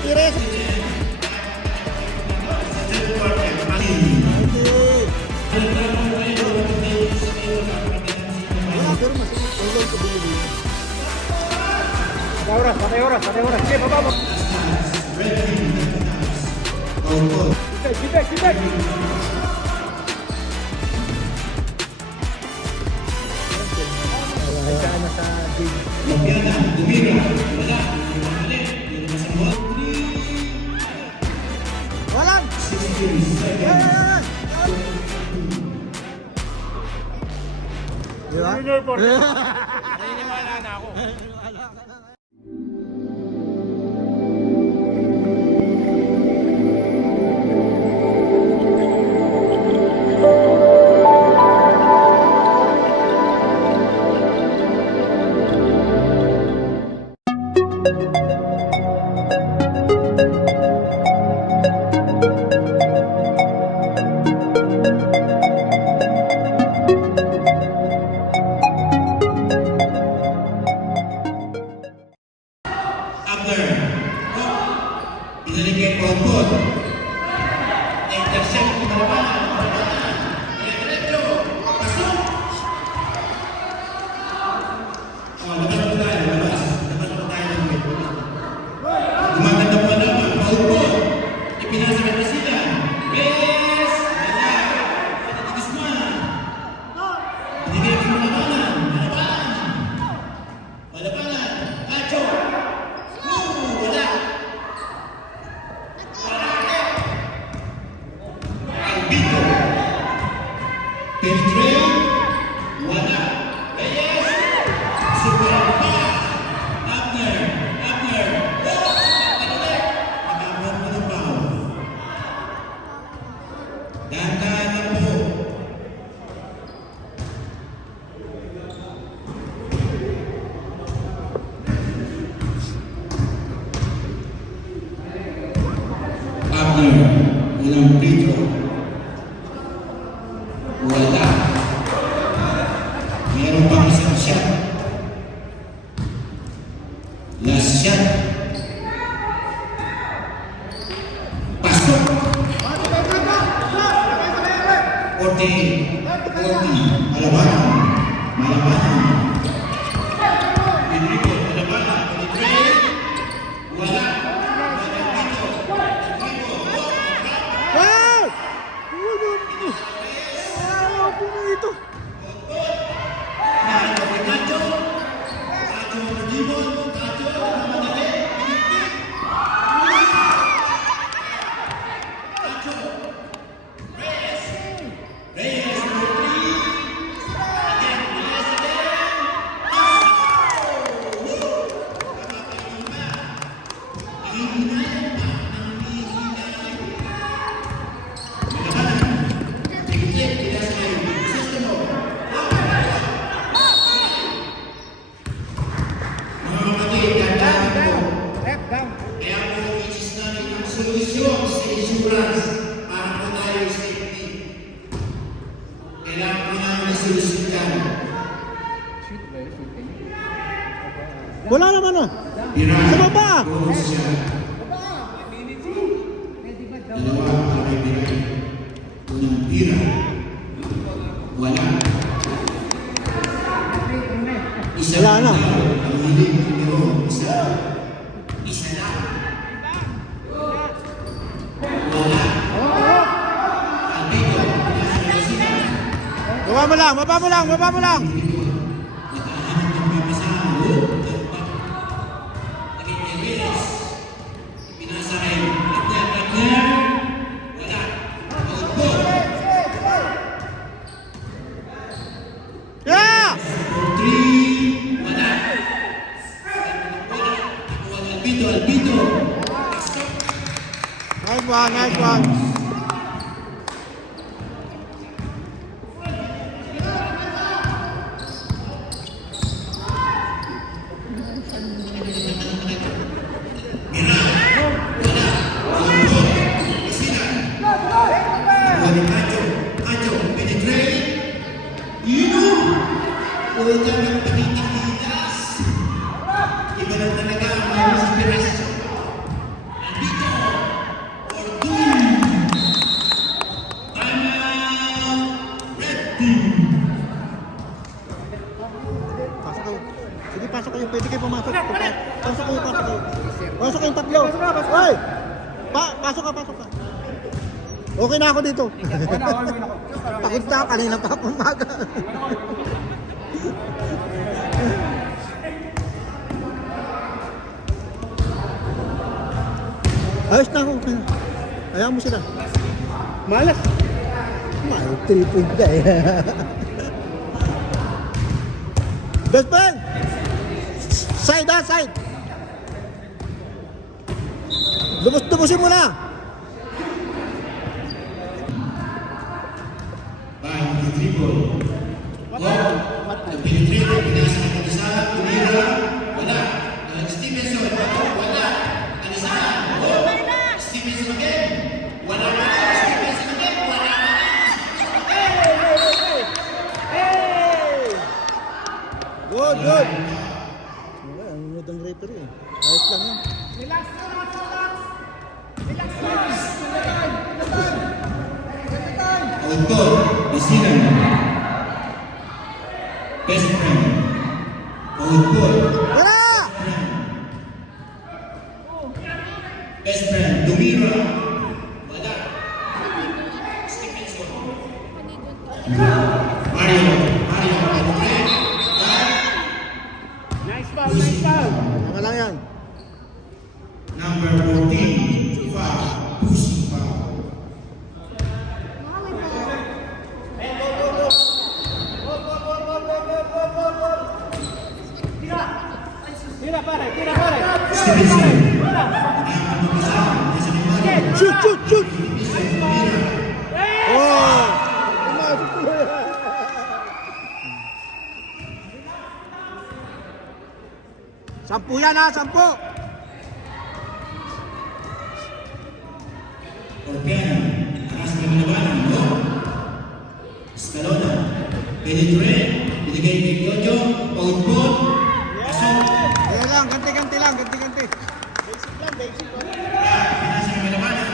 Gutierrez. Patay oras. Sige, baba. Feedback. Walang. Di ba? Naniniwala na ako. Walang Pedro. Wala. Meron pang isang shot. Last shot. Pasok. 40. Malabanan. Enrico, malabanan. Wala. Solusyon sa insurance para po tayo safety. Kailangan po namin na solusyon. Wala naman oh. Sa baba. Dalawa para may biray. Unang pira. Wala. Isa wala na. Ang hiling pero isa lang. Baba mo lang. Yeah! Nice one. Iba na talaga ang mga inspirasyon. pumasok. Pasok kayo, pasok kayo. Pasok kayong tatlo. Hoy! Pasok ka, pasok ka. Okay na ako dito. Pagod na ako, kanina pa ako umaga. Ayos na ako, okay na. Hayaan mo sila. Malas. May 3 point ka eh. Best friend! Side ha, side! Lubos-lubosin mo na! By the dribble. Penetrate, pinasa ng kanisa, tumira, wala. Stevenson, wala. Kanisa, Stevenson again. Wala. Stevenson again, wala. Good, good! Wala, ang unod ang referee eh. Ayos lang yan. Relax. Autor, Basilan. Best friend. Autor, Wala! best friend. Tumira, wala. Stevenson. Mario, penetrate. Nice foul. Tama lang yan. Number 14, foul. Pushing foul. Tira pare. Stevenson. Shoot! Oh! Sampu yan ha, 10! Orpena, aras ng labanan, no? Escalona, penetrate, binigay kay Jojo, outball, pasok, Kaya lang, ganti lang. pinasa ng labanan.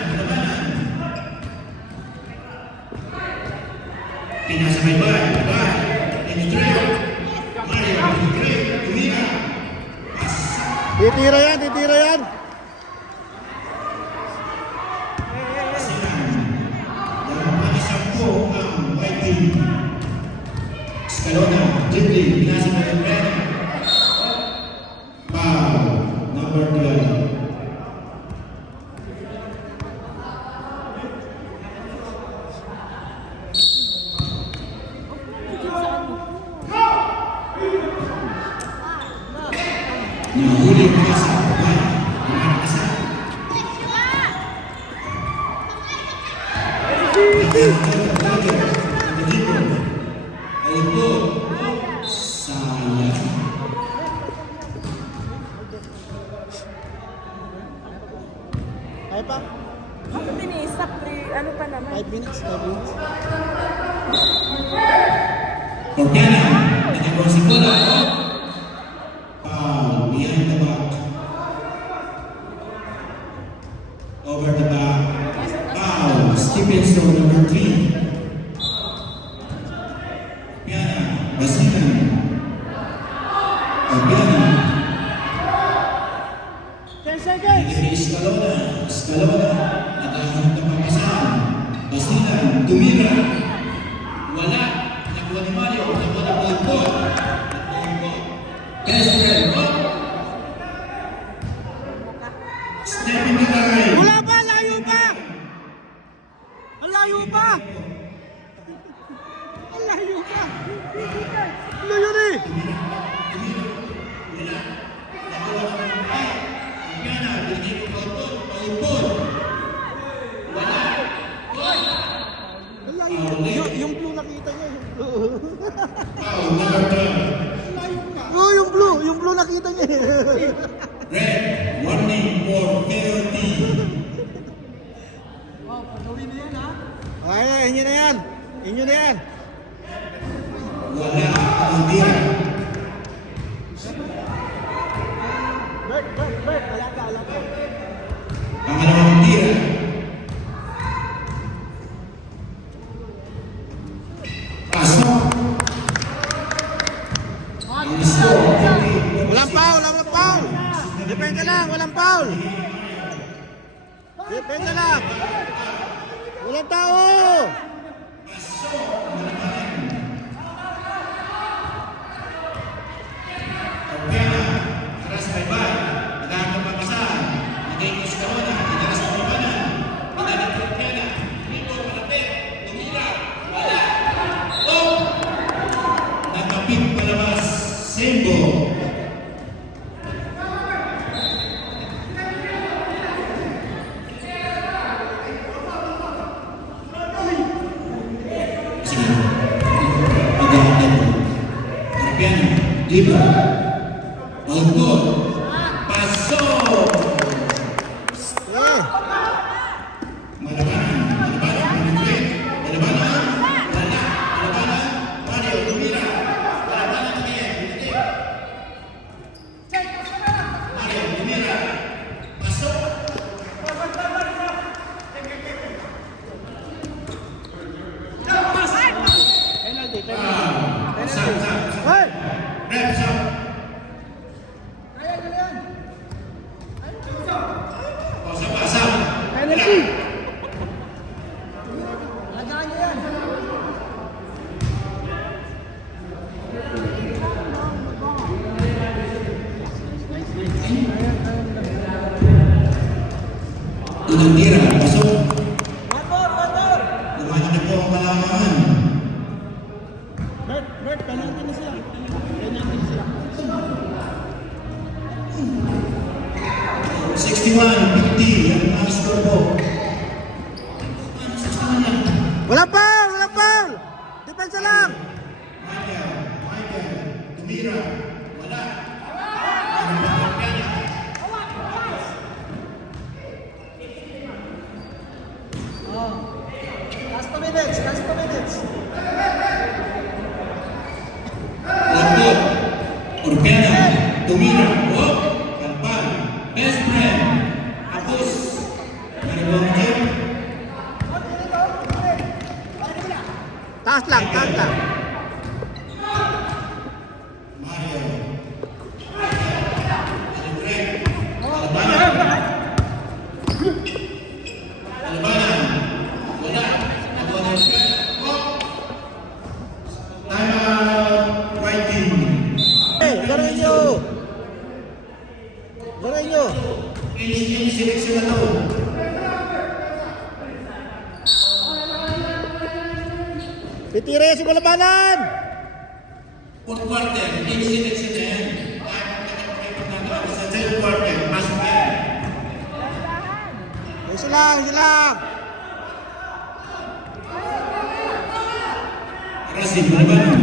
Pinasa kay Bar, penetrate, Mario, penetrate, tumira, Titira yan. Dapat sampo ang white team. Escalona, dribbling, pinasa kay Orpena. Foul, number 12. Nahuli ang pasa. Sayang. Kaya pa? Ako binisap, ano pa naman? 5 minutes. Orpena, nagkaroon sa bola. Foul, behind the back. Over the back. Foul, Stevenson, number 3. Orpena, Basilan. Orpena, 10 seconds. Escalona, nakahanap ng pagkasan. Basilan, tumira. Wala, nakuha ni Mario, nakuha ng ball. Best friend, step in the line. Wala pa, layo pa! Ang layo pa! Layo na eh! Orpena, binigay ko ball. Ang layo. Yung blue nakita niya. Foul, number 12. Oh, yung blue nakita niya. Red, warning for penalty. Ay, inyo na yan. Wala, ang tira. Bert, alaga. Pangalawang tira. Pasok. Ang score, 15. Walang foul. Depensa lang, walang foul. Depensa lang. Walang tao. Orpiana, aras by by. Naghahanap ng papasahan. Naging Escalona, inaras ng Orpiana. Pinalit ng Orpiana. Dito, malapit. Tumira. Wala. Oh! Nakapit palabas. Sembo. Sige. Paghahanap mo. Orpiana. Libre. Outgoal. Pasok! Eh, Malabanan. Malabanan. Manfred. Malabanan. Wala. Malabanan. Mario. Tumira. Malabanan ngayon. Hindi. Mario. Tumira. Pasok. Penalty, penalty. Sam. hey! Rep. Sam. Pasok pa. Sam. Penalty. Unang tira. Pasok. Lumaki na po ang kalamangan. Bert, penalty na sila. Penalty na sila. 61-50 ang na-score po. 61 lang. Walang foul, walang foul. Depensa lang. Michael, Tumira, wala. Last 2 minutes, last 2 minutes. Lambot, Orpena, Tumira, oh, Kalpal, best friend, Apos, Maribong Jim, Taas lang, taas lang. Mario, Alfred, Albanan, Albanan, wala. Albanan, oh, time out, right team. Eh, garuin nyo. Garuin nyo. Yung selection na to. Pitire si Malabanan. Fourth quarter, yung selection na yan. Sa third quarter, pasok yan. Isa lang, isa lang. Rasim, Malabanan.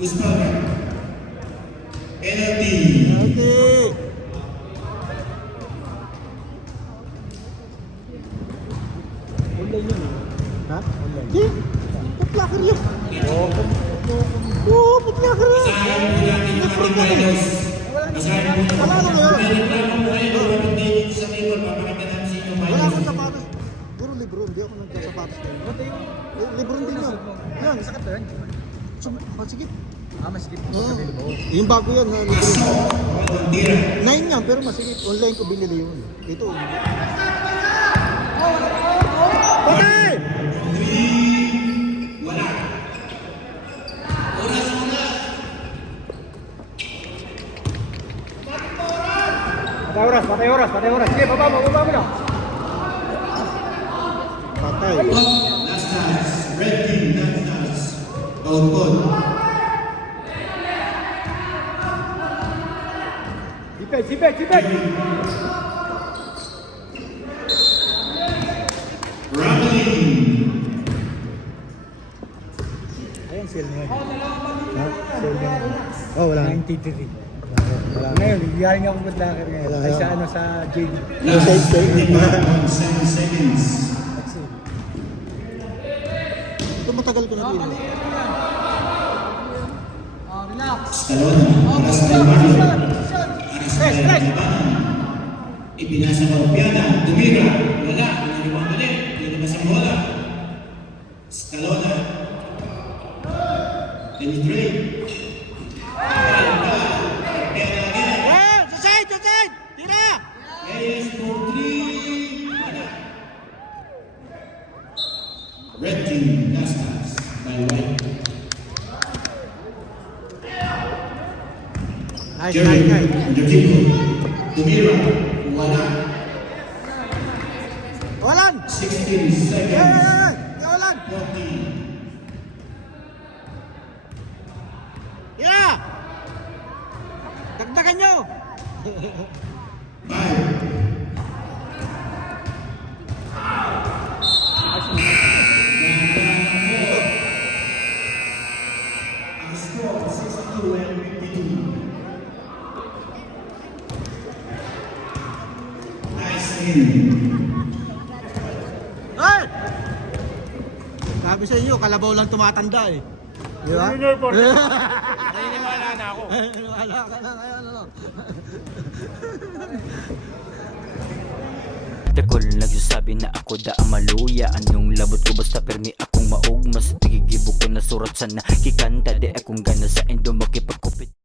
Uspaga. Penalty. Okay. Online yun. Ha? Di. Putlaker yun. Oo, putlaker yun. Basahin po natin yung ating finals. Basahin po natin. Wala na ngayon. May reklamo po kayo, Robert David sa table. Papakita namin sa inyo Wala finals. akong sapatos. Puro libro, hindi ako nagsasapatos ngayon. Libro din yun. Yan. Sakit ba yan? Sige. Masigit Oo. Yung bago yan. Pasok. Ang tira. 9 yan, pero masigit. Online ko binili yun. Ito. Patay! 3. Wala. Oras. Patay oras. Sige, baba mo na. Patay. Last dance. Red team, last dance. Output. Sipet. Rambling. Ayan, sale niya. Ha? Sale niya. Oh, wala. 93. Wala. Ngayon, galing ako good locker ngayon. Wala. Ay sa JD. Last 55.7 seconds. Ito matagal ko na rin. Escalona. Oras na Labanan. Oras na Labanan. Ipinasa ng Orpiana. Tumira. Wala. Pinaliwang mali. Pinabas ang bola. Escalona. Penetrate. Nice, Jerry, nice, nice. Joaquim, Tumira, wala. Walan! 16 seconds. Walan! 40. Yeah! Dagdagan nyo! 5. Ang score, 62 and 52. Nice game. Ay! Sabi sa inyo, kalabaw lang tumatanda eh. Di ba? Naniniwala na ako. Wala ka na ngayon, ano? Dakol nagsasabi na ako da ang maluya. Anong labot ko basta permi akong maog. Mas tigigibok ko na surat sa nakikanta. Di akong gana sa endo makipagkupit.